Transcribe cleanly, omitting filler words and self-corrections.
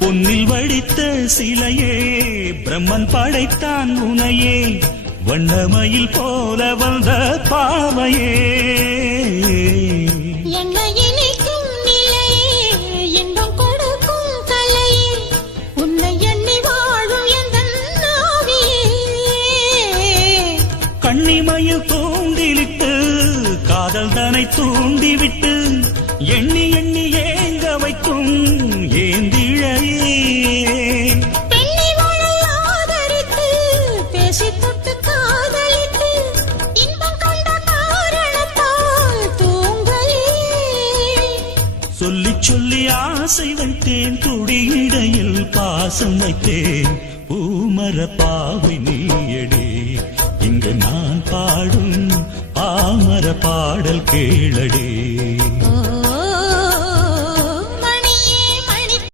பொன்னில் வடித்த சிலையே பிரம்மன் படைத்தான் உனையே வண்ணமயில் போல வந்த பாவையே கண்ணிமயில் தூண்டிலிட்டு காதல் தனை தூண்டிவிட்டு எண்ணி எண்ணி ஏங்க வைக்கும் ஏந்திழையே சொல்லி சொல்லி ஆசை வைத்தேன் துடியிடையில் பாசம் வைத்தேன் பூமர பாவை நீயடி இங்கு நான் பாடும் பாமர பாடல் கேளடி